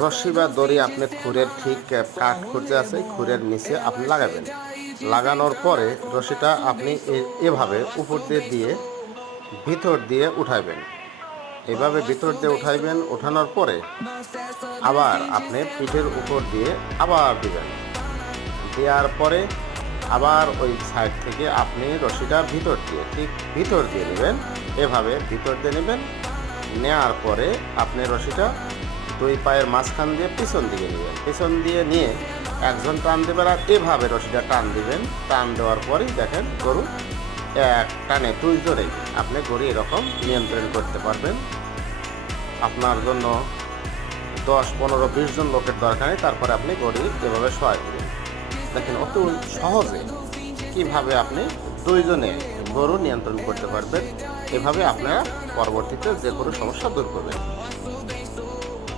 রশি বা দড়ি আপনি খুরের ঠিক কাঠ খুঁজে আছে খুরের নিচে আপনি লাগাবেন। লাগানোর পরে রশিটা আপনি এভাবে উপর দিয়ে দিয়ে ভিতর দিয়ে উঠাইবেন। এভাবে ভিতর দিয়ে উঠাইবেন, উঠানোর পরে আবার আপনি পিঠের উপর দিয়ে আবার দিবেন। দেওয়ার পরে আবার ওই সাইড থেকে আপনি রশিটা ভিতর দিয়ে ঠিক ভিতর দিয়ে নেবেন। এভাবে ভিতর দিয়ে নেবেন। নেওয়ার পরে আপনি রশিটা দুই পায়ের মাঝখান দিয়ে পিছন দিকে নেবেন। পিছন দিয়ে নিয়ে একজন টান দেবেন আর এভাবে রশিটা টান দিবেন। টান দেওয়ার পরেই দেখেন গরু এক টানে দুই জোরে আপনি গরু এরকম নিয়ন্ত্রণ করতে পারবেন। আপনার জন্য 10, 15, 20 জন লোকের দরকার নেই। তারপরে আপনি গরু এভাবে সহায় দেবেন। দেখেন অত সহজে কিভাবে আপনি দুইজনে গরু নিয়ন্ত্রণ করতে পারবেন। এভাবে আপনারা পরবর্তীতে যে কোনো সমস্যা দূর করবেন।